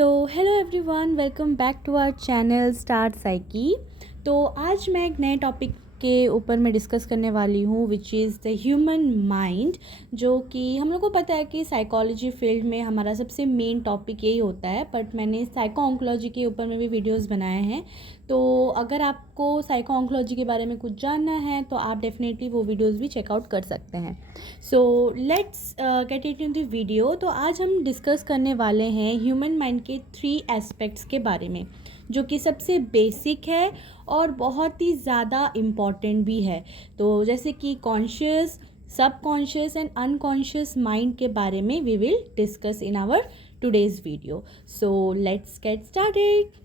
Hello everyone, welcome back to our channel start psyche. तो आज मैं एक नए टॉपिक के ऊपर मैं डिस्कस करने वाली हूँ which is the human mind, जो कि हम लोग को पता है कि साइकोलॉजी फील्ड में हमारा सबसे मेन टॉपिक यही होता है। बट मैंने साइको ऑन्कोलॉजी के ऊपर में भी वीडियोस बनाए हैं, तो अगर आपको साइको ऑन्कोलॉजी के बारे में कुछ जानना है तो आप डेफिनेटली वो वीडियोस भी चेकआउट कर सकते हैं। सो let's get it in the video. तो आज हम डिस्कस करने वाले हैं ह्यूमन माइंड के 3 एस्पेक्ट्स के बारे में, जो कि सबसे बेसिक है और बहुत ही ज़्यादा इम्पॉर्टेंट भी है। तो जैसे कि conscious, subconscious and unconscious mind के बारे में we will discuss in our today's video. So let's get started.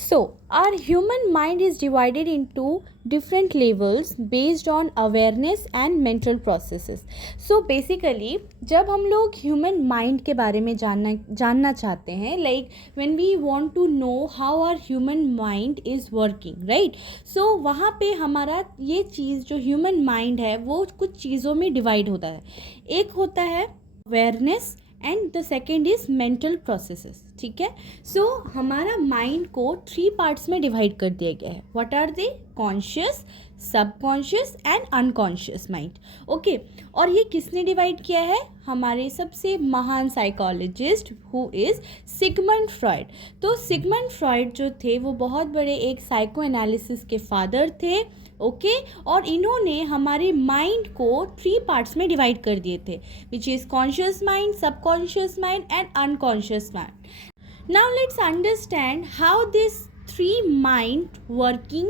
So, our human mind is divided into different levels based on awareness and mental processes. So, basically, जब हम लोग human mind के बारे में जानना चाहते हैं, like when we want to know how our human mind is working, right? So, वहाँ पे हमारा ये चीज़ जो human mind है वो कुछ चीज़ों में divide होता है। एक होता है awareness and the second is mental processes. ठीक है, सो हमारा माइंड को 3 पार्ट्स में डिवाइड कर दिया गया है। What are they? Conscious, subconscious and unconscious mind. Okay, और ये किसने डिवाइड किया है? हमारे सबसे महान psychologist who is Sigmund Freud. तो सिगमंड फ्रॉइड जो थे वो बहुत बड़े एक साइको एनालिसिस के फादर थे। ओके, और इन्होंने हमारे माइंड को 3 पार्ट्स में डिवाइड कर दिए थे, which is conscious mind, subconscious mind and unconscious mind. Now let's understand how this 3 mind working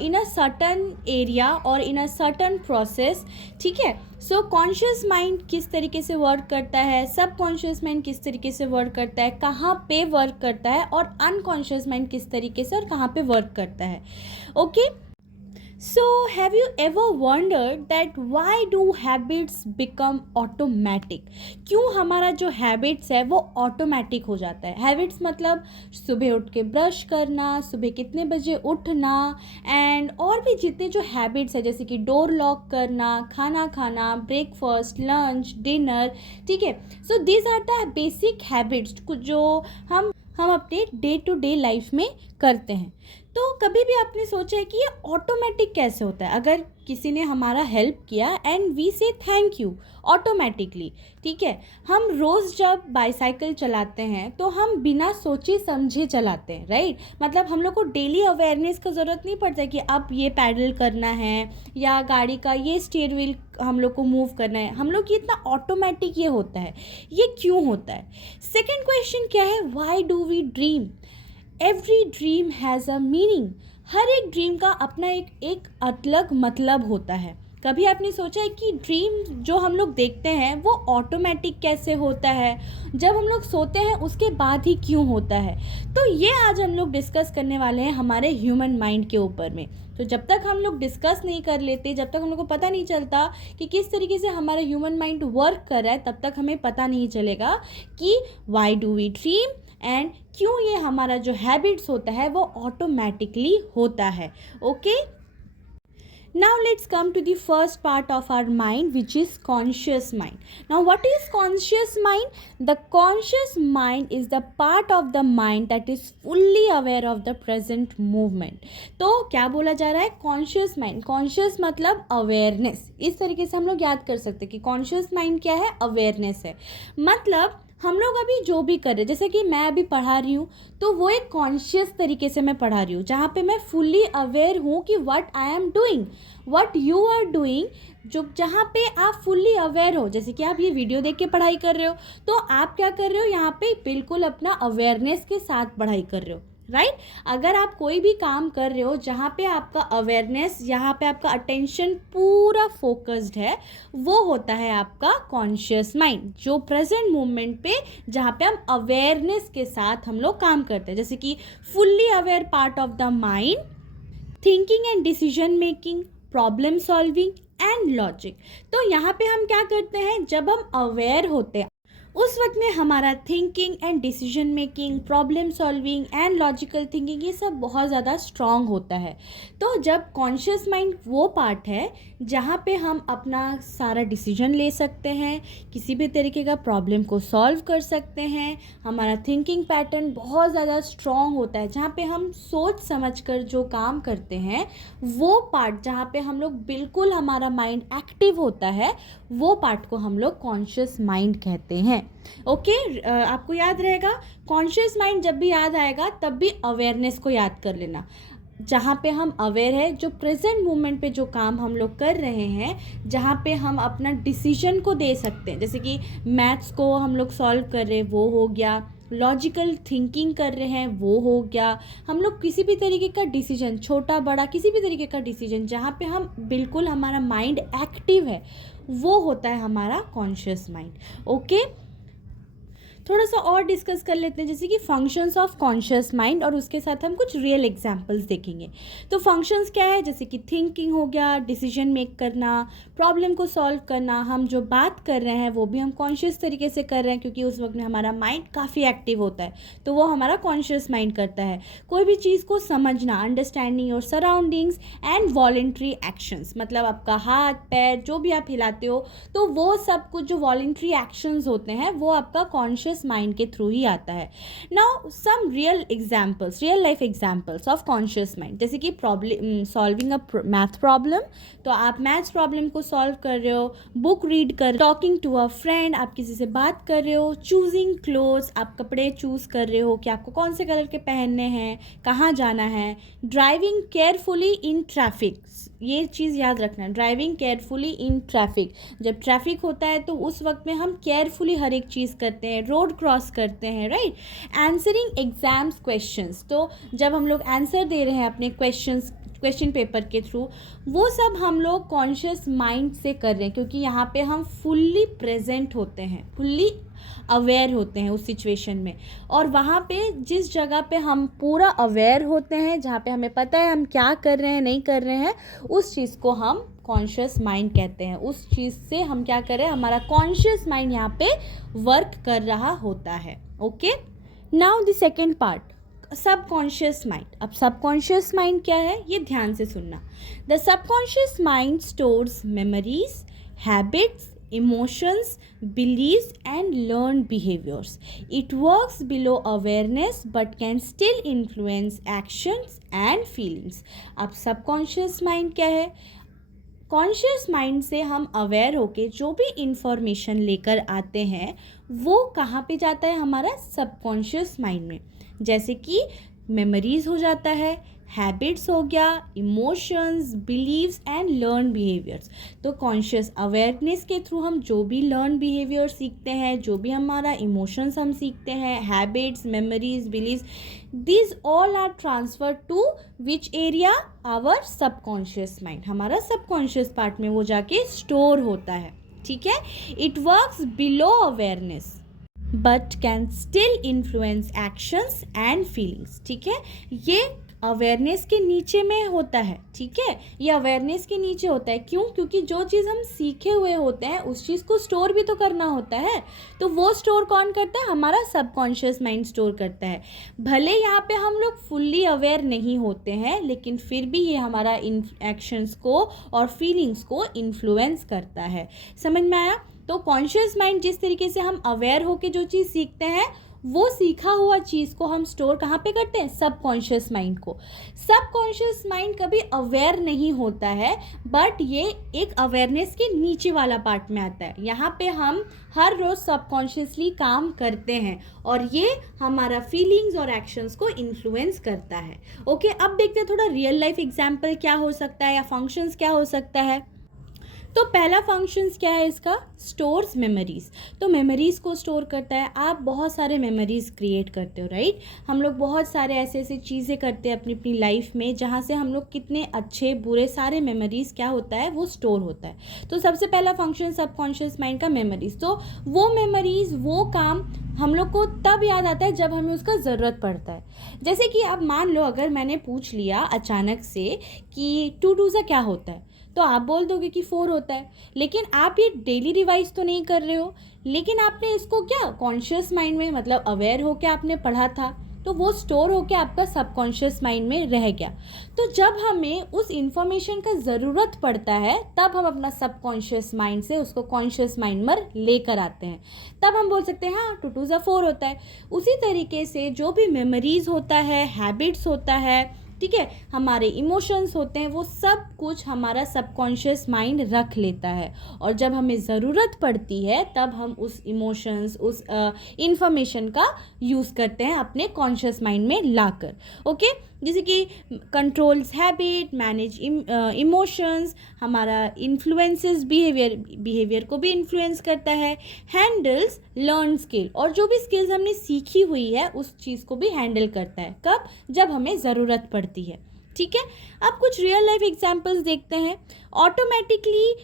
in a certain area और इन अ सर्टन प्रोसेस। ठीक है, सो कॉन्शियस माइंड किस तरीके से वर्क करता है, सबकॉन्शियस माइंड किस तरीके से वर्क करता है, कहाँ पे वर्क करता है, और अनकॉन्शियस माइंड किस तरीके से और कहाँ पे वर्क करता है। Okay, so have you ever wondered that why do habits become automatic? क्यों हमारा जो हैबिट्स है वो ऑटोमेटिक हो जाता है? हैबिट्स मतलब सुबह उठ के ब्रश करना, सुबह कितने बजे उठना, एंड और भी जितने जो हैबिट्स है जैसे कि डोर लॉक करना, खाना खाना, ब्रेकफास्ट, लंच, डिनर। ठीक है, so these are the basic habits जो हम अपने डे टू डे लाइफ में करते हैं। तो कभी भी आपने सोचा है कि ये ऑटोमेटिक कैसे होता है? अगर किसी ने हमारा हेल्प किया एंड वी से थैंक यू ऑटोमेटिकली। ठीक है, हम रोज़ जब बाईसाइकिल चलाते हैं तो हम बिना सोचे समझे चलाते हैं, राइट? मतलब हम लोग को डेली अवेयरनेस का ज़रूरत नहीं पड़ता कि अब ये पैडल करना है या गाड़ी का ये स्टीयर व्हील हम लोग को मूव करना है। हम लोग ये इतना ऑटोमेटिक ये होता है, ये क्यों होता है? सेकेंड क्वेश्चन क्या है? Why do we dream? Every dream has a meaning. हर एक ड्रीम का अपना एक अलग मतलब होता है। कभी आपने सोचा है कि ड्रीम जो हम लोग देखते हैं वो ऑटोमेटिक कैसे होता है, जब हम लोग सोते हैं उसके बाद ही क्यों होता है? तो ये आज हम लोग डिस्कस करने वाले हैं हमारे ह्यूमन माइंड के ऊपर में। तो जब तक हम लोग डिस्कस नहीं कर लेते, जब तक हम लोग को पता नहीं चलता कि किस तरीके से हमारा ह्यूमन माइंड वर्क कर रहा है, तब तक हमें पता नहीं चलेगा कि why do we dream and क्यों ये हमारा जो हैबिट्स होता है वो ऑटोमेटिकली होता है। Okay, now let's come to the first part of our mind, which is conscious mind. Now what is conscious mind? The conscious mind is the part of the mind that is fully aware of the present movement. तो क्या बोला जा रहा है? conscious mind, conscious मतलब awareness। इस तरीके से हम लोग याद कर सकते हैं कि conscious mind क्या है? awareness है। मतलब हम लोग अभी जो भी कर रहे हैं, जैसे कि मैं अभी पढ़ा रही हूँ तो वो एक कॉन्शियस तरीके से मैं पढ़ा रही हूँ, जहाँ पे मैं फुल्ली अवेयर हूँ कि what I am doing, what you are doing. जो जहाँ पे आप फुल्ली अवेयर हो, जैसे कि आप ये वीडियो देख के पढ़ाई कर रहे हो, तो आप क्या कर रहे हो? यहाँ पे बिल्कुल अपना अवेयरनेस के साथ पढ़ाई कर रहे हो, राइट? अगर आप कोई भी काम कर रहे हो जहाँ पे आपका अवेयरनेस, यहाँ पे आपका अटेंशन पूरा फोकस्ड है, वो होता है आपका कॉन्शियस माइंड, जो प्रेजेंट मोमेंट पे जहाँ पे हम अवेयरनेस के साथ हम लोग काम करते हैं। जैसे कि fully aware part of the mind, thinking and decision making, problem solving and logic. तो यहाँ पे हम क्या करते हैं? जब हम अवेयर होते हैं, उस वक्त में हमारा thinking and decision making, problem solving and logical thinking, ये सब बहुत ज़्यादा स्ट्रॉन्ग होता है। तो जब कॉन्शियस माइंड वो पार्ट है जहाँ पे हम अपना सारा डिसीजन ले सकते हैं, किसी भी तरीके का प्रॉब्लम को सॉल्व कर सकते हैं, हमारा थिंकिंग पैटर्न बहुत ज़्यादा स्ट्रॉन्ग होता है, जहाँ पे हम सोच समझ कर जो काम करते हैं, वो पार्ट जहाँ पे हम लोग बिल्कुल हमारा माइंड एक्टिव होता है, वो पार्ट को हम लोग कॉन्शियस माइंड कहते हैं। ओके, आपको याद रहेगा, कॉन्शियस माइंड जब भी याद आएगा तब भी अवेयरनेस को याद कर लेना। जहाँ पे हम अवेयर है, जो प्रेजेंट मोमेंट पे जो काम हम लोग कर रहे हैं, जहाँ पे हम अपना डिसीजन को दे सकते हैं, जैसे कि मैथ्स को हम लोग सॉल्व कर रहे हैं वो हो गया, लॉजिकल थिंकिंग कर रहे हैं वो हो गया, हम लोग किसी भी तरीके का डिसीजन, छोटा बड़ा किसी भी तरीके का डिसीजन जहाँ पे हम बिल्कुल हमारा माइंड एक्टिव है, वो होता है हमारा कॉन्शियस माइंड। ओके, थोड़ा सा और डिस्कस कर लेते हैं, जैसे कि फंक्शंस ऑफ कॉन्शियस माइंड, और उसके साथ हम कुछ रियल एग्जांपल्स देखेंगे। तो फंक्शंस क्या है, जैसे कि थिंकिंग हो गया, डिसीजन मेक करना, प्रॉब्लम को सॉल्व करना, हम जो बात कर रहे हैं वो भी हम कॉन्शियस तरीके से कर रहे हैं क्योंकि उस वक्त में हमारा माइंड काफ़ी एक्टिव होता है, तो वो हमारा कॉन्शियस माइंड करता है। कोई भी चीज़ को समझना, understanding your surroundings and voluntary actions, मतलब आपका हाथ पैर जो भी आप हिलाते हो, तो वो सब कुछ जो वॉलेंट्री एक्शंस होते हैं वो आपका कॉन्शियस माइंड के थ्रू ही आता है। Now some real examples, real life examples of conscious mind, जैसे कि problem solving a math problem, तो आप मैथ्स प्रॉब्लम को सॉल्व कर रहे हो, बुक रीड कर, टॉकिंग टू अ फ्रेंड, आप किसी से बात कर रहे हो, चूजिंग क्लोथ्स, आप कपड़े चूज कर रहे हो कि आपको कौन से कलर के पहनने हैं, कहाँ जाना है, ड्राइविंग केयरफुली इन ट्रैफिक, ये चीज़ याद रखना, ड्राइविंग केयरफुली इन ट्रैफिक, जब ट्रैफिक होता है तो उस वक्त में हम केयरफुली हर एक चीज़ करते हैं, रोड क्रॉस करते हैं, राइट। आंसरिंग एग्जाम्स क्वेश्चंस, तो जब हम लोग आंसर दे रहे हैं अपने क्वेश्चन पेपर के थ्रू, वो सब हम लोग कॉन्शियस माइंड से कर रहे हैं क्योंकि यहाँ पे हम फुल्ली प्रेजेंट होते हैं, फुल्ली अवेयर होते हैं उस सिचुएशन में, और वहाँ पे जिस जगह पे हम पूरा अवेयर होते हैं, जहाँ पे हमें पता है हम क्या कर रहे हैं नहीं कर रहे हैं, उस चीज़ को हम कॉन्शियस माइंड कहते हैं। उस चीज़ से हम क्या करें, हमारा कॉन्शियस माइंड यहाँ पे वर्क कर रहा होता है। Okay, now the second part, subconscious mind. अब सबकॉन्शियस माइंड क्या है, ये ध्यान से सुनना। The subconscious mind stores memories, habits, emotions, beliefs and learned behaviors. It works below awareness but can still influence actions and feelings. अब subconscious mind क्या है, कॉन्शियस माइंड से हम अवेयर होके जो भी इंफॉर्मेशन लेकर आते हैं वो कहाँ पे जाता है, हमारा सबकॉन्शियस माइंड में, जैसे कि मेमोरीज हो जाता है, हैबिट्स हो गया, emotions, beliefs and learn behaviours. तो कॉन्शियस अवेयरनेस के थ्रू हम जो भी लर्न बिहेवियर सीखते हैं, जो भी हमारा इमोशंस हम सीखते हैं, habits, memories, beliefs, this all are transfer to which area, our subconscious mind, हमारा सबकॉन्शियस पार्ट में वो जाके स्टोर होता है। ठीक है, it works below awareness but can still influence actions and feelings. ठीक है, ये अवेयरनेस के नीचे में होता है। ठीक है, ये अवेयरनेस के नीचे होता है, क्यों? क्योंकि जो चीज़ हम सीखे हुए होते हैं उस चीज़ को स्टोर भी तो करना होता है, तो वो स्टोर कौन करता है, हमारा सबकॉन्शियस माइंड स्टोर करता है। भले यहाँ पे हम लोग फुल्ली अवेयर नहीं होते हैं, लेकिन फिर भी ये हमारा एक्शंस को और फीलिंग्स को इन्फ्लुएंस करता है। समझ में आया? तो कॉन्शियस माइंड जिस तरीके से हम अवेयर होके जो चीज़ सीखते हैं, वो सीखा हुआ चीज़ को हम स्टोर कहाँ पे करते हैं, सबकॉन्शियस माइंड को। सबकॉन्शियस माइंड कभी अवेयर नहीं होता है, बट ये एक अवेयरनेस के नीचे वाला पार्ट में आता है। यहाँ पे हम हर रोज़ सबकॉन्शियसली काम करते हैं और ये हमारा फीलिंग्स और एक्शंस को इन्फ्लुएंस करता है। ओके, अब देखते हैं थोड़ा रियल लाइफ एग्जाम्पल क्या हो सकता है या फंक्शंस क्या हो सकता है। तो पहला फंक्शंस क्या है इसका, स्टोर्स मेमोरीज। तो मेमोरीज को स्टोर करता है। आप बहुत सारे मेमोरीज क्रिएट करते हो, राइट। हम लोग बहुत सारे ऐसे ऐसे चीज़ें करते हैं अपनी अपनी लाइफ में जहाँ से हम लोग कितने अच्छे बुरे सारे मेमोरीज क्या होता है, वो स्टोर होता है। तो सबसे पहला फंक्शन सबकॉन्शियस माइंड का मेमोरीज। तो वो मेमोरीज, वो काम हम लोग को तब याद आता है जब हमें उसका ज़रूरत पड़ता है। जैसे कि अब मान लो अगर मैंने पूछ लिया अचानक से कि 2 2 क्या होता है, तो आप बोल दोगे कि 4 होता है, लेकिन आप ये डेली रिवाइज तो नहीं कर रहे हो, लेकिन आपने इसको क्या कॉन्शियस माइंड में मतलब अवेयर होकर आपने पढ़ा था, तो वो स्टोर होकर आपका सबकॉन्शियस माइंड में रह गया। तो जब हमें उस इंफॉर्मेशन का ज़रूरत पड़ता है तब हम अपना सबकॉन्शियस माइंड से उसको कॉन्शियस माइंड में लेकर आते हैं, तब हम बोल सकते हैं हाँ 2 2 ज़ा 4 होता है। उसी तरीके से जो भी मेमोरीज़ होता है, हैबिट्स होता है, ठीक है, हमारे इमोशंस होते हैं, वो सब कुछ हमारा सबकॉन्शियस माइंड रख लेता है, और जब हमें ज़रूरत पड़ती है तब हम उस इमोशंस, उस इंफॉर्मेशन का यूज़ करते हैं अपने कॉन्शियस माइंड में लाकर। ओके, जैसे कि कंट्रोल्स हैबिट, मैनेज इमोशंस, हमारा इन्फ्लुएंसेस बिहेवियर को भी इन्फ्लुएंस करता है, हैंडल्स लर्न स्किल, और जो भी स्किल्स हमने सीखी हुई है उस चीज़ को भी हैंडल करता है। कब? जब हमें ज़रूरत पड़ती है। ठीक है, अब कुछ रियल लाइफ एग्जांपल्स देखते हैं। ऑटोमेटिकली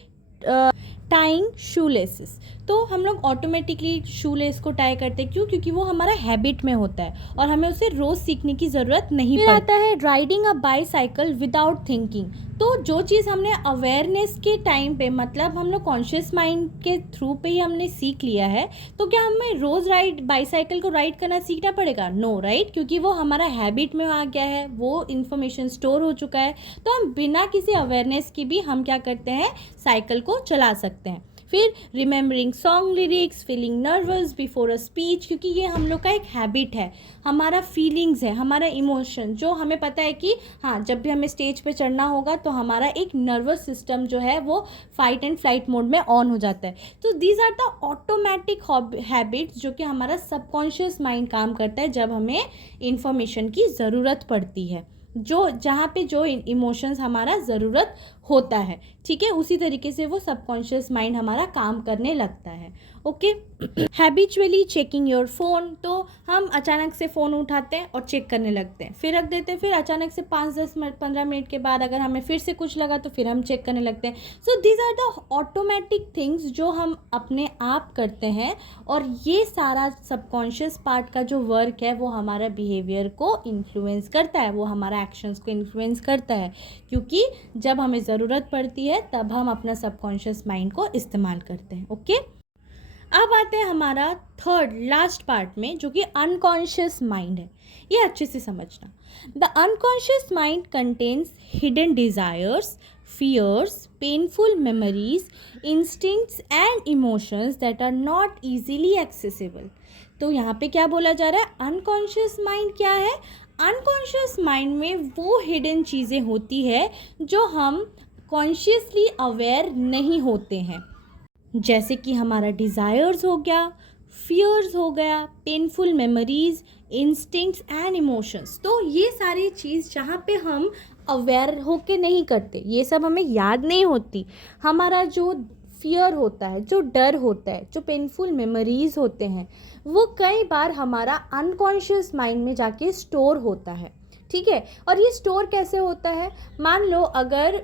टाइंग शूलेसेस, तो हम लोग ऑटोमेटिकली शूलेस को टाई करते हैं, क्यों? क्योंकि वो हमारा हैबिट में होता है और हमें उसे रोज़ सीखने की ज़रूरत नहीं पड़ती। फिर आता है riding a bicycle without thinking, तो जो चीज़ हमने अवेयरनेस के टाइम पे, मतलब हम लोग कॉन्शियस माइंड के थ्रू पे ही हमने सीख लिया है, तो क्या हमें रोज़ बाईसाइकिल को राइड करना सीखना पड़ेगा? नो, राइट, क्योंकि वो हमारा हैबिट में आ गया है, वो इन्फॉर्मेशन स्टोर हो चुका है, तो हम बिना किसी अवेयरनेस की भी हम क्या करते हैं, साइकिल को चला सकते हैं। फिर remembering song lyrics, feeling nervous before a speech, क्योंकि ये हम लोग का एक हैबिट है, हमारा फीलिंग्स है, हमारा इमोशन, जो हमें पता है कि हाँ जब भी हमें स्टेज पे चढ़ना होगा तो हमारा एक नर्वस सिस्टम जो है वो फाइट एंड फ्लाइट मोड में ऑन हो जाता है। तो these are the automatic habits जो कि हमारा सबकॉन्शियस माइंड काम करता है जब हमें इंफॉर्मेशन की ज़रूरत पड़ती है, जो जहाँ पे जो इमोशंस हमारा ज़रूरत होता है। ठीक है, उसी तरीके से वो सबकॉन्शियस माइंड हमारा काम करने लगता है। Okay, habitually checking your phone, तो हम अचानक से फ़ोन उठाते हैं और चेक करने लगते हैं, फिर रख देते हैं, फिर अचानक से 5-10 मिनट 15 मिनट के बाद अगर हमें फिर से कुछ लगा तो फिर हम चेक करने लगते हैं। So these are the automatic things जो हम अपने आप करते हैं, और ये सारा सबकॉन्शियस पार्ट का जो वर्क है वो हमारा बिहेवियर को इन्फ्लुएंस करता है, वो हमारा एक्शंस को इन्फ्लुएंस करता है, क्योंकि जब हमें ज़रूरत पड़ती है तब हम अपना सबकॉन्शियस माइंड को इस्तेमाल करते हैं। ओके, अब आते हैं हमारा थर्ड लास्ट पार्ट में, जो कि अनकॉन्शियस माइंड है। ये अच्छे से समझना। The unconscious mind contains hidden desires, fears, painful memories, instincts and emotions that are not easily accessible। तो यहाँ पे क्या बोला जा रहा है? अनकॉन्शियस माइंड क्या है? अनकॉन्शियस माइंड में वो हिडन चीज़ें होती है जो हम कॉन्शियसली अवेयर नहीं होते हैं, जैसे कि हमारा डिज़ायर्स हो गया, फियर्स हो गया, painful memories, instincts and emotions. तो ये सारी चीज़ जहाँ पे हम अवेयर होके नहीं करते, ये सब हमें याद नहीं होती। हमारा जो फियर होता है, जो डर होता है, जो पेनफुल मेमोरीज होते हैं, वो कई बार हमारा अनकॉन्शियस माइंड में जाके स्टोर होता है। ठीक है, और ये स्टोर कैसे होता है? मान लो अगर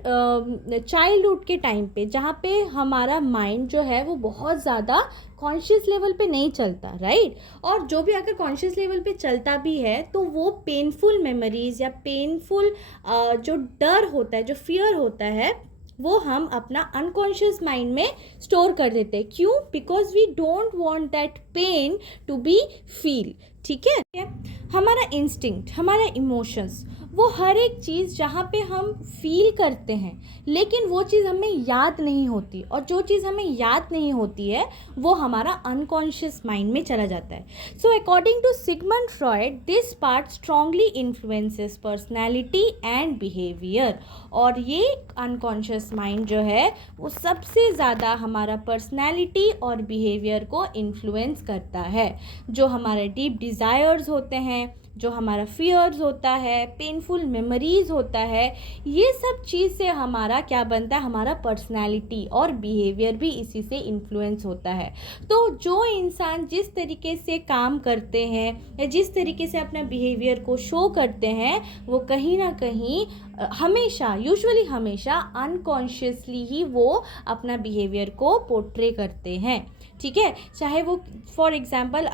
चाइल्डहुड के टाइम पे, जहाँ पे हमारा माइंड जो है वो बहुत ज़्यादा कॉन्शियस लेवल पे नहीं चलता, राइट, और जो भी अगर कॉन्शियस लेवल पे चलता भी है तो वो पेनफुल मेमोरीज या पेनफुल जो डर होता है, जो फियर होता है, वो हम अपना अनकॉन्शियस माइंड में स्टोर कर देते हैं। क्यों? Because we don't want that pain to be feel. ठीक है, हमारा इंस्टिंक्ट, हमारा इमोशंस, वो हर एक चीज़ जहाँ पे हम फील करते हैं, लेकिन वो चीज़ हमें याद नहीं होती, और जो चीज़ हमें याद नहीं होती है वो हमारा अनकॉन्शियस माइंड में चला जाता है। So according to Sigmund Freud, this part strongly influences personality and behaviour, और ये अनकॉन्शियस माइंड जो है वो सबसे ज़्यादा हमारा पर्सनैलिटी और बिहेवियर को इन्फ्लुएंस करता है। जो हमारे डीप डिज़ायर्स होते हैं, जो हमारा फियर्स होता है, पेनफुल मेमोरीज होता है, ये सब चीज़ से हमारा क्या बनता है? हमारा पर्सनैलिटी और बिहेवियर भी इसी से इन्फ्लुएंस होता है। तो जो इंसान जिस तरीके से काम करते हैं या जिस तरीके से अपना बिहेवियर को शो करते हैं, वो कहीं ना कहीं हमेशा, यूजुअली हमेशा अनकॉन्शियसली ही वो अपना बिहेवियर को पोर्ट्रे करते हैं। ठीक है, चाहे वो फॉर एग्जाम्पल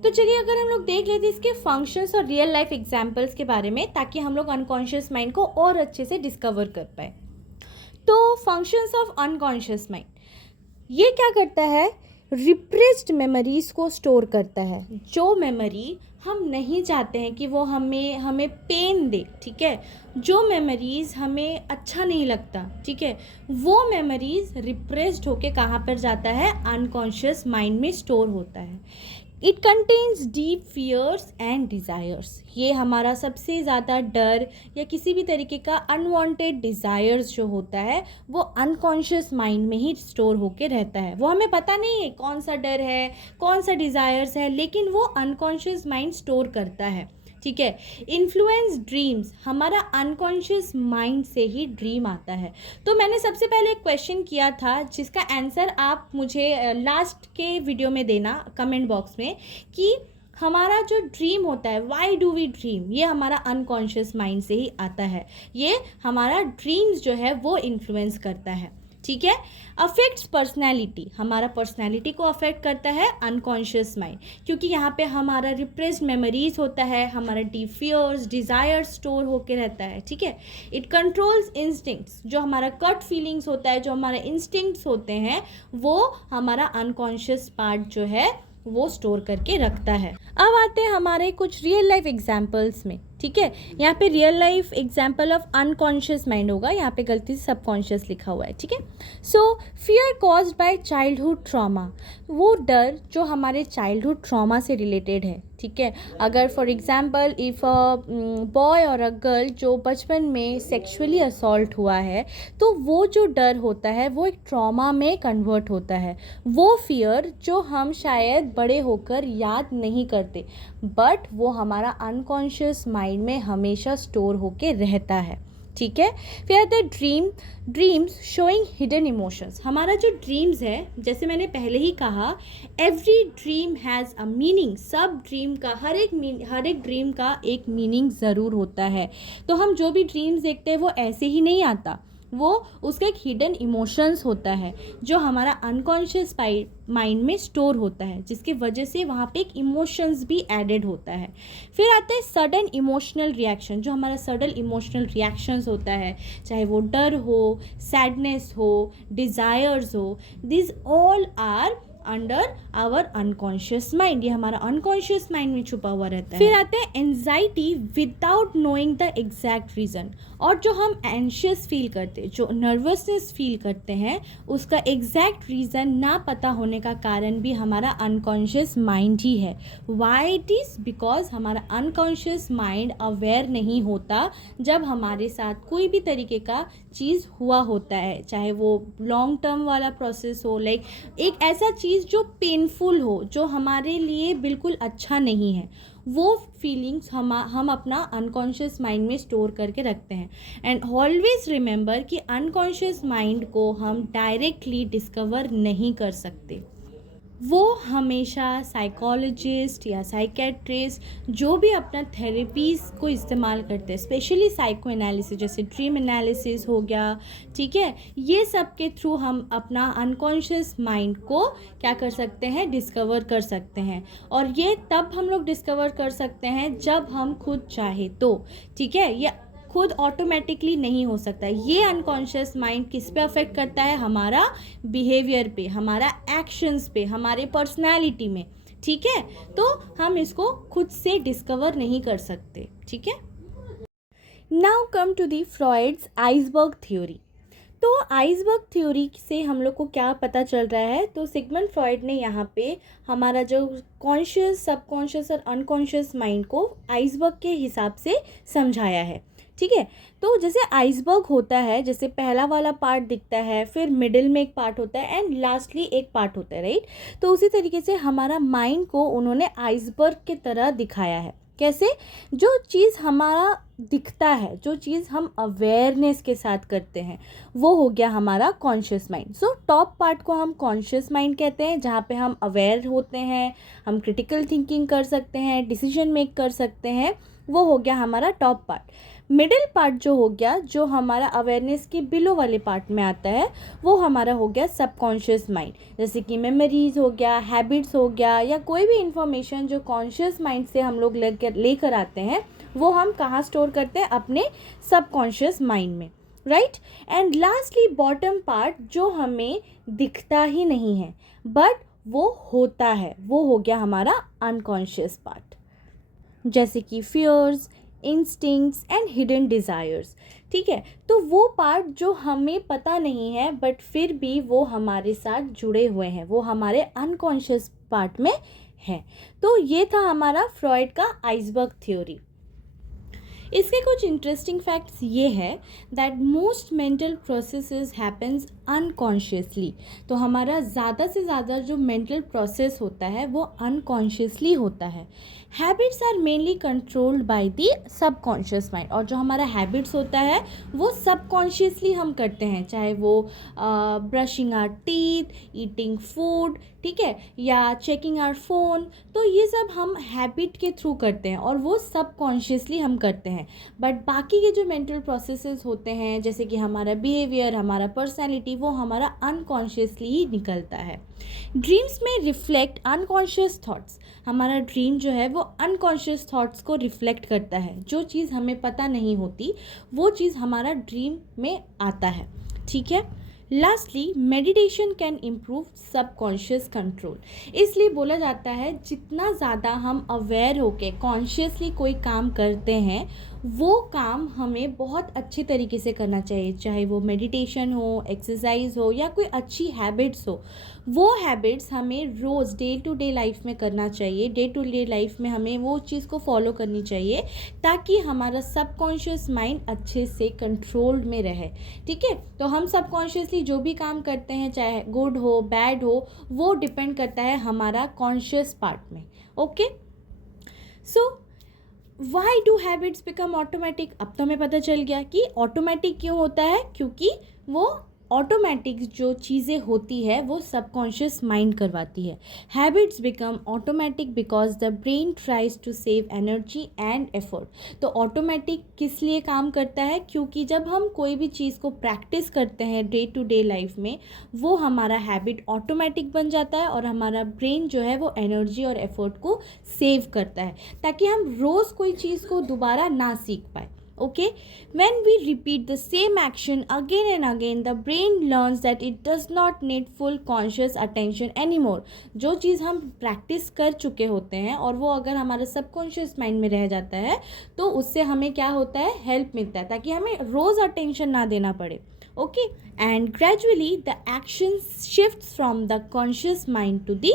तो चलिए अगर हम लोग देख लेते हैं इसके फंक्शंस और रियल लाइफ एग्जांपल्स के बारे में, ताकि हम लोग अनकॉन्शियस माइंड को और अच्छे से डिस्कवर कर पाए। तो फंक्शंस ऑफ अनकॉन्शियस माइंड, ये क्या करता है, रिप्रेस्ड मेमोरीज को स्टोर करता है। जो मेमोरी हम नहीं चाहते हैं कि वो हमें पेन दे, ठीक है, जो मेमोरीज़ हमें अच्छा नहीं लगता, ठीक है, वो मेमोरीज़ रिप्रेस्ड होके कहाँ पर जाता है, अनकॉन्शियस माइंड में स्टोर होता है। It contains deep fears and desires, ये हमारा सबसे ज़्यादा डर या किसी भी तरीके का अनवांटेड डिज़ायर्स जो होता है वो अनकॉन्शियस माइंड में ही स्टोर होके रहता है। वो हमें पता नहीं है कौन सा डर है, कौन सा डिज़ायर्स है, लेकिन वो अनकॉन्शियस माइंड स्टोर करता है, ठीक है। इन्फ्लुएंस ड्रीम्स, हमारा अनकॉन्शियस माइंड से ही ड्रीम आता है। तो मैंने सबसे पहले एक क्वेश्चन किया था जिसका आंसर आप मुझे लास्ट के वीडियो में देना कमेंट बॉक्स में, कि हमारा जो ड्रीम होता है, वाई डू वी ड्रीम, ये हमारा अनकॉन्शियस माइंड से ही आता है। ये हमारा ड्रीम्स जो है वो इन्फ्लुएंस करता है, ठीक है। अफेक्ट्स पर्सनैलिटी, हमारा पर्सनैलिटी को अफेक्ट करता है अनकॉन्शियस माइंड, क्योंकि यहाँ पे हमारा रिप्रेस्ड मेमोरीज होता है, हमारा डीप फियर्स डिज़ायर्स स्टोर होके रहता है, ठीक है। इट कंट्रोल्स इंस्टिंक्ट्स, जो हमारा कट फीलिंग्स होता है, जो हमारे इंस्टिंक्ट्स होते हैं, वो हमारा अनकॉन्शियस पार्ट जो है वो स्टोर करके रखता है। अब आते हैं हमारे कुछ रियल लाइफ एग्जाम्पल्स में, ठीक है। यहाँ पे real life example of unconscious mind होगा, यहाँ पे गलती से सबकॉन्शियस लिखा हुआ है, ठीक है। सो fear caused by childhood trauma, वो डर जो हमारे चाइल्डहुड ट्रॉमा से रिलेटेड है, ठीक है। अगर for example if a boy और अ गर्ल जो बचपन में सेक्सुअली असॉल्ट हुआ है, तो वो जो डर होता है वो एक ट्रॉमा में कन्वर्ट होता है। वो फियर जो हम शायद बड़े होकर याद नहीं करते, बट वो हमारा अनकॉन्शियस माइंड में हमेशा स्टोर होके रहता है, ठीक है। फिर आता है ड्रीम्स शोइंग हिडन इमोशंस, हमारा जो ड्रीम्स है, जैसे मैंने पहले ही कहा, every dream has a meaning, सब ड्रीम का हर एक ड्रीम का एक मीनिंग ज़रूर होता है। तो हम जो भी ड्रीम्स देखते हैं वो ऐसे ही नहीं आता, वो उसका एक हिडन इमोशंस होता है जो हमारा अनकॉन्शियस माइंड में स्टोर होता है, जिसकी वजह से वहाँ पे एक इमोशंस भी एडेड होता है। फिर आता है सडन इमोशनल रिएक्शन, जो हमारा सडन इमोशनल रिएक्शंस होता है, चाहे वो डर हो, सैडनेस हो, डिज़ायर्स हो, this all are under our unconscious mind, ये हमारा अनकॉन्शियस माइंड में छुपा हुआ रहता है। फिर आते हैं anxiety without knowing the exact reason, और जो हम एंशियस फील करते हैं, जो नर्वसनेस फील करते हैं, उसका एग्जैक्ट रीज़न ना पता होने का कारण भी हमारा अनकॉन्शियस माइंड ही है। वाई इट इज़, बिकॉज हमारा अनकॉन्शियस माइंड अवेयर नहीं होता जब हमारे साथ कोई भी तरीके का चीज़ हुआ होता है, चाहे वो लॉन्ग टर्म वाला प्रोसेस हो, लाइक एक ऐसा चीज़ जो पेनफुल हो, जो हमारे लिए बिल्कुल अच्छा नहीं है, वो फीलिंग्स हम अपना अनकॉन्शियस माइंड में स्टोर करके रखते हैं। एंड ऑलवेज रिमेंबर कि अनकॉन्शियस माइंड को हम डायरेक्टली डिस्कवर नहीं कर सकते, वो हमेशा साइकोलॉजिस्ट या साइकेट्रिस्ट जो भी अपना थेरेपीज़ को इस्तेमाल करते हैं, स्पेशली साइको एनालिसिस, जैसे ड्रीम एनालिसिस हो गया, ठीक है, ये सब के थ्रू हम अपना अनकॉन्शियस माइंड को क्या कर सकते हैं, डिस्कवर कर सकते हैं। और ये तब हम लोग डिस्कवर कर सकते हैं जब हम खुद चाहे तो, ठीक है। ये खुद ऑटोमेटिकली नहीं हो सकता। ये अनकॉन्शियस माइंड किस पे अफेक्ट करता है, हमारा बिहेवियर पे, हमारा एक्शंस पे, हमारे पर्सनालिटी में, ठीक है। तो हम इसको खुद से डिस्कवर नहीं कर सकते, ठीक है। Now come to the Freud's iceberg theory. तो आइसबर्ग थ्योरी से हम लोग को क्या पता चल रहा है, तो सिगमंड फ्रॉइड ने यहाँ पे हमारा जो कॉन्शियस, सबकॉन्शियस और अनकॉन्शियस माइंड को आइसबर्ग के हिसाब से समझाया है, ठीक है। तो जैसे आइसबर्ग होता है, जैसे पहला वाला पार्ट दिखता है, फिर मिडिल में एक पार्ट होता है एंड लास्टली एक पार्ट होता है, राइट। तो उसी तरीके से हमारा माइंड को उन्होंने आइसबर्ग की तरह दिखाया है। कैसे, जो चीज़ हमारा दिखता है, जो चीज़ हम अवेयरनेस के साथ करते हैं, वो हो गया हमारा conscious mind. So top part को हम कॉन्शियस माइंड कहते हैं, जहाँ पे हम अवेयर होते हैं, हम क्रिटिकल थिंकिंग कर सकते हैं, डिसीजन मेक कर सकते हैं, वो हो गया हमारा टॉप पार्ट। मिडिल पार्ट जो हो गया, जो हमारा अवेयरनेस के बिलो वाले पार्ट में आता है, वो हमारा हो गया सबकॉन्शियस माइंड, जैसे कि मेमोरीज हो गया, हैबिट्स हो गया, या कोई भी इंफॉर्मेशन जो कॉन्शियस माइंड से हम लोग लेकर आते हैं, वो हम कहाँ स्टोर करते हैं, अपने सबकॉन्शियस माइंड में, right. And lastly bottom part जो हमें दिखता ही नहीं है बट वो होता है, वो हो गया हमारा अनकॉन्शियस पार्ट, जैसे कि fears, instincts and hidden desires. ठीक है, तो वो पार्ट जो हमें पता नहीं है बट फिर भी वो हमारे साथ जुड़े हुए हैं, वो हमारे अनकॉन्शियस पार्ट में है। तो ये था हमारा फ्रॉइड का आइसबर्ग थ्योरी। इसके कुछ इंटरेस्टिंग फैक्ट्स ये है that most mental processes happens unconsciously. तो हमारा ज़्यादा से ज़्यादा जो मेंटल प्रोसेस होता है वो अनकॉन्शियसली होता है। Habits are mainly controlled by the subconscious mind, और जो हमारा हैबिट्स होता है वो सबकॉन्शियसली हम करते हैं, चाहे वो brushing our teeth, eating food, ठीक है, या चेकिंग आवर फ़ोन। तो ये सब हम हैबिट के थ्रू करते हैं और वो सबकॉन्शियसली हम करते हैं। बट बाकी के जो मेंटल प्रोसेसेस होते हैं, जैसे कि हमारा बिहेवियर, हमारा पर्सनैलिटी, वो हमारा अनकॉन्शियसली ही निकलता है। ड्रीम्स में रिफ्लेक्ट अनकॉन्शियस थॉट्स। हमारा ड्रीम जो है वो अनकॉन्शियस थॉट्स को रिफ्लेक्ट करता है। जो चीज़ हमें पता नहीं होती वो चीज़ हमारा ड्रीम में आता है। ठीक है। Lastly meditation can improve subconscious control. इसलिए बोला जाता है जितना ज़्यादा हम अवेयर होके कॉन्शियसली कोई काम करते हैं वो काम हमें बहुत अच्छे तरीके से करना चाहिए, चाहे वो मेडिटेशन हो, एक्सरसाइज हो या कोई अच्छी हैबिट्स हो। वो हैबिट्स हमें रोज़ डे टू डे लाइफ में करना चाहिए। डे टू डे लाइफ में हमें वो चीज़ को फॉलो करनी चाहिए ताकि हमारा सबकॉन्शियस माइंड अच्छे से कंट्रोल्ड में रहे। ठीक है, तो हम सबकॉन्शियसली जो भी काम करते हैं, चाहे गुड हो बैड हो, वो डिपेंड करता है हमारा कॉन्शियस पार्ट में। Okay, so why do habits become automatic. अब तो हमें पता चल गया कि ऑटोमेटिक क्यों होता है, क्योंकि वो ऑटोमेटिक जो चीज़ें होती है वो सबकॉन्शियस माइंड करवाती है। Habits become automatic because the brain tries to save energy and effort. तो ऑटोमेटिक किस लिए काम करता है, क्योंकि जब हम कोई भी चीज़ को प्रैक्टिस करते हैं डे टू डे लाइफ में, वो हमारा हैबिट ऑटोमेटिक बन जाता है और हमारा ब्रेन जो है वो एनर्जी और एफर्ट को सेव करता है ताकि हम रोज़ कोई चीज़ को दोबारा ना सीख पाए। Okay, when we repeat the same action again and again, the brain learns that it does not need full conscious attention anymore. जो चीज़ हम प्रैक्टिस कर चुके होते हैं और वो अगर हमारे सबकॉन्शियस माइंड में रह जाता है तो उससे हमें क्या होता है, हेल्प मिलता है ताकि हमें रोज़ अटेंशन ना देना पड़े। Okay, and gradually the action shifts from the conscious mind to the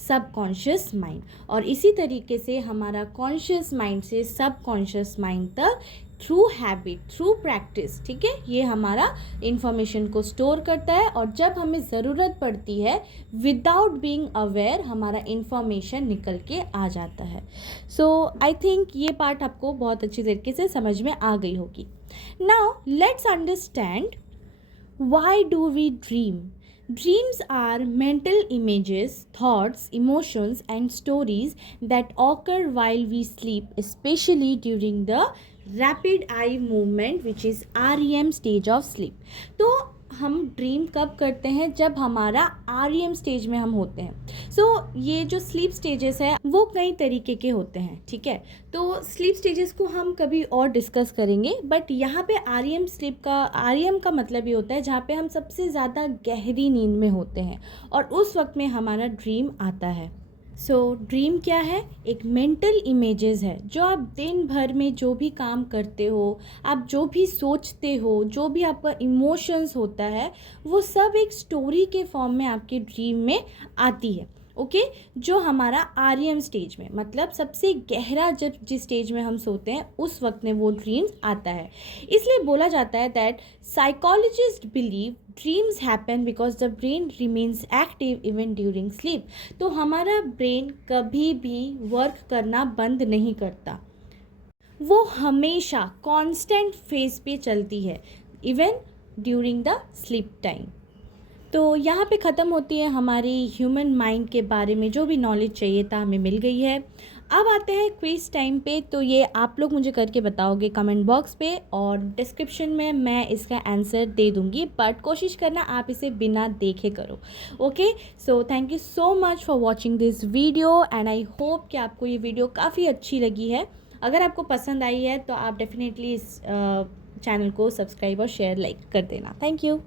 subconscious mind, और इसी तरीके से हमारा कॉन्शियस माइंड से सबकॉन्शियस माइंड तक थ्रू हैबिट, थ्रू प्रैक्टिस, ठीक है, ये हमारा इन्फॉर्मेशन को स्टोर करता है और जब हमें ज़रूरत पड़ती है विदाउट बीइंग अवेयर हमारा इन्फॉर्मेशन निकल के आ जाता है। सो आई थिंक ये पार्ट आपको बहुत अच्छी तरीके से समझ में आ गई होगी। Now let's understand why do we dream. Dreams are mental images, thoughts, emotions, and stories that occur while we sleep, especially during the rapid eye movement, which is REM stage of sleep. तो हम dream कब करते हैं, जब हमारा REM stage में हम होते हैं। सो ये जो स्लीप स्टेजेस है वो कई तरीके के होते हैं। ठीक है, तो स्लीप स्टेजेस को हम कभी और डिस्कस करेंगे, बट यहाँ पे REM स्लीप का REM का मतलब ये होता है जहाँ पे हम सबसे ज़्यादा गहरी नींद में होते हैं और उस वक्त में हमारा ड्रीम आता है। सो ड्रीम क्या है, एक मेंटल इमेजेस है जो आप दिन भर में जो भी काम करते हो, आप जो भी सोचते हो, जो भी आपका इमोशंस होता है, वो सब एक स्टोरी के फॉर्म में आपके ड्रीम में आती है। ओके, जो हमारा REM स्टेज में, मतलब सबसे गहरा जब जिस स्टेज में हम सोते हैं उस वक्त में वो ड्रीम्स आता है। इसलिए बोला जाता है that psychologist believe dreams happen because the brain remains active even during sleep. तो हमारा ब्रेन कभी भी वर्क करना बंद नहीं करता, वो हमेशा कांस्टेंट फेज पे चलती है even during the sleep time. तो यहाँ पे ख़त्म होती है हमारी ह्यूमन माइंड के बारे में जो भी नॉलेज चाहिए था हमें मिल गई है। अब आते हैं क्विज टाइम पे, तो ये आप लोग मुझे करके बताओगे कमेंट बॉक्स पे और डिस्क्रिप्शन में मैं इसका आंसर दे दूँगी, बट कोशिश करना आप इसे बिना देखे करो। Okay, so thank you so much for watching this video and I hope कि आपको ये वीडियो काफ़ी अच्छी लगी है। अगर आपको पसंद आई है तो आप डेफिनेटली इस चैनल को सब्सक्राइब और शेयर लाइक कर देना। Thank you.